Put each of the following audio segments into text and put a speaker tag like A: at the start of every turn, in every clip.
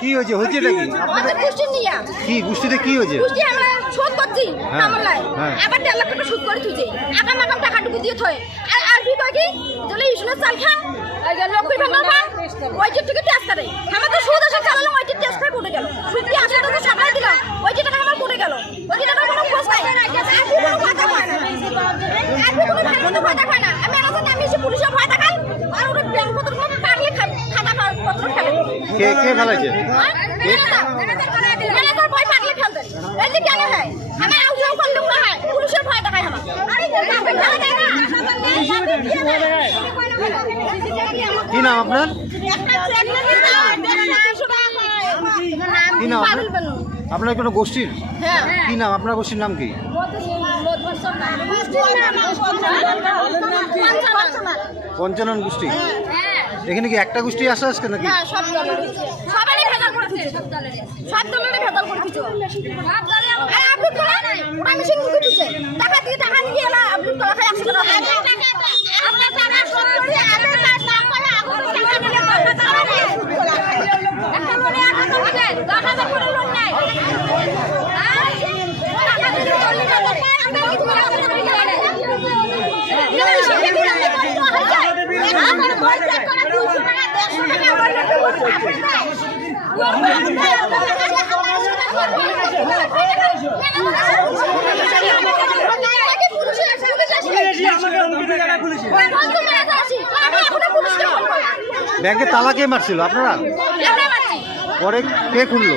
A: কি হয়েছে? হয়েছেটা কি?
B: ওদের কুষ্টি
A: কি গোষ্ঠীতে কি হয়েছে?
B: আমরা শোধ করছি
A: হ্যাঁ, হ্যাঁ।
B: আবার দেড় লাখ টাকা সুদ করে তুই আগাম আগাম টাকা টুকু দিয়ে থয়। আর কি? জলে ইসুনের চাল খান ওই যে লক্ষ্মী ভান্ডার পান ওই যে থেকে টেস্ট করে আমার তো সুদ এসে চালালাম ওই যে টেস্ট করে পড়ে গেল? সুদ কি আসলে তো সাপ্লাই দিলাম ওই যে টাকা আমার পড়ে গেল? ওই যে টাকা কোনো খোঁজ নাই আর কি কোনো কথা হয় না। আর কি কোনো ভালো কথা হয় না। আমি এখন আমি এসে পুলিশের ভয় দেখাই। আর ওটা ব্যাংক পত্র কোনো পারলে খাতা পত্র ফেলে।
A: কে কে ফেলাইছে?
B: ম্যানেজার ভয় পাগলে ফেলতে। এই যে কেন হয়? আমি আউজাও করলে না হয়। পুলিশের ভয় দেখায় আমার আরে ফেলে দেয় না
A: কি নাম আপনার? কি নাম আপনার? কোনো গোষ্ঠীর?
B: হ্যাঁ।
A: কি নাম? আপনার গোষ্ঠীর নাম কি? পঞ্চানন গোষ্ঠী। এখানে কি একটা গোষ্ঠী আসে আজকে নাকি?
B: হ্যাঁ টাকা দিয়ে টাকা দিয়ে এলা আব্দুল কালাম খাই একশো টাকা শোধ করি আগে কাজ না করে আগুন টাকা দিলে টাকা টাকা নেই একটা করে আগে টাকা দেয় দশ হাজার করে লোন নেয় আর টাকা দিলে চল্লিশ হাজার টাকা আমরা ওই তুমি টাকা দিয়ে দেয় এই শিখে দিলে আমি করি তো হয়ে যায় আমার বই চেক করা দুশো টাকা দেড়শো টাকা আমার কাছে আপনি দেয়
A: ব্যাংকে তালা কে মারছিল? আপনারা? পরে কে খুললো?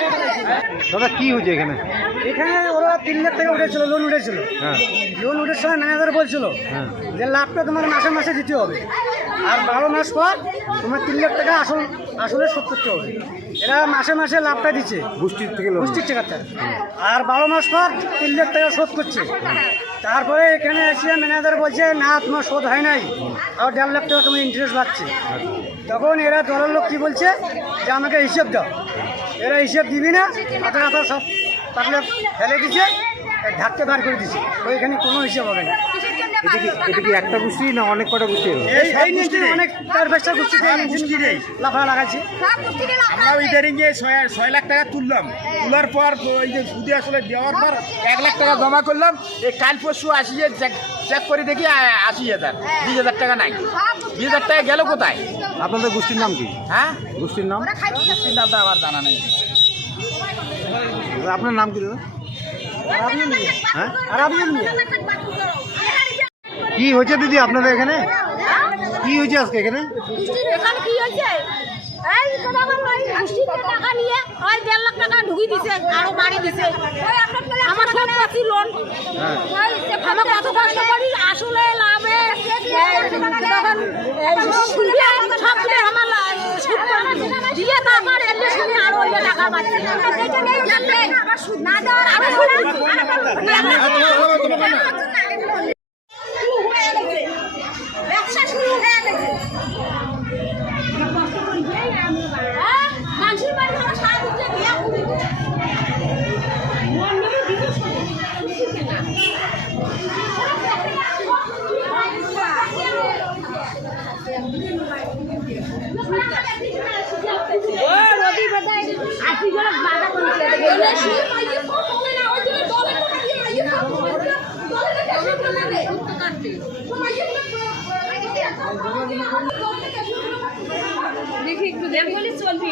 A: দাদা কি হয়েছে এখানে?
C: এখানে ওরা তিন লাখ টাকা উঠেছিল লোন উঠেছিল।
A: হ্যাঁ।
C: লোন উঠের সময় ম্যানেজার বলছিল
A: হ্যাঁ।
C: যে লাভটা তোমার মাসে মাসে দিতে হবে। আর বারো মাস পর তোমার তিন লাখ টাকা আসল আসলে শোধ করতে হবে। এরা মাসে মাসে লাভটা দিচ্ছে।
A: গোষ্ঠীর থেকে
C: পুষ্টির টাকাটা আর বারো মাস পর তিন লাখ টাকা শোধ করছে। তারপরে এখানে এসে ম্যানেজার বলছে না তোমার শোধ হয় নাই। আর দেড় লাখ টাকা তুমি ইন্টারেস্ট পাচ্ছে তখন এরা দলের লোক কি বলছে? যে আমাকে হিসেব দাও। এরা হিসেব দিবি না মাথা মাথা সব পাতলে ফেলে দিছে ঢাকতে বার করে দিছে তো এখানে কোনো হিসেব হবে না।
A: এটা কি এটা কি একটা গোষ্ঠী না অনেক কটা গোষ্ঠী হবে?
C: এই এই নিচে অনেক লাফা
D: দাঁড়িয়ে ছয় ছয় লাখ টাকা তুললাম। তোলার পর ওই যে সুদে আসলে দেওয়ার পর এক লাখ টাকা জমা করলাম। এই কাল পরশু আসিয়ে চেক চেক করে দেখি আশি হাজার বিশ হাজার টাকা নাই। বিশ হাজার টাকা গেল কোথায়?
A: আপনাদের গোষ্ঠীর নাম কি?
D: হ্যাঁ?
A: গোষ্ঠীর নাম?
D: গোষ্ঠীর নামটা আমার জানা নেই।
A: আপনার নাম কি দাদা? হ্যাঁ? কি হয়েছে দিদি আপনাদের এখানে? কি হয়েছে আজকে এখানে?
B: এখানে কি হয়েছে? এই কথা বল ভাই গোষ্ঠীর টাকা নিয়ে ওই দেড় লাখ টাকা ঢুকি দিছে আরও বাড়ি দিছে। আমার সব পাচ্ছি লোন
A: হ্যাঁ।
B: আমার কত কষ্ট করি আসলে লাভে তখন সুদে সব মিলে আমার লা- সুদ করে দিয়ে তারপর এলে শুনে আরও ওই টাকা পাচ্ছি না দেওয়ার আরও ব্যবসা শুরু হয়ে গেছে মানুষের বাড়ি আমার দিচ্ছে বিয়া খুবই দেখি একটু চলবি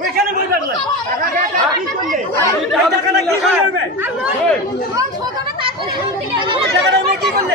B: ওইখানে বই পারলে এই টাকাটা কি করবে
E: লোন শোধ হবে তারপরে শুনতে গেলে
B: টাকাটা উনি কি করলে?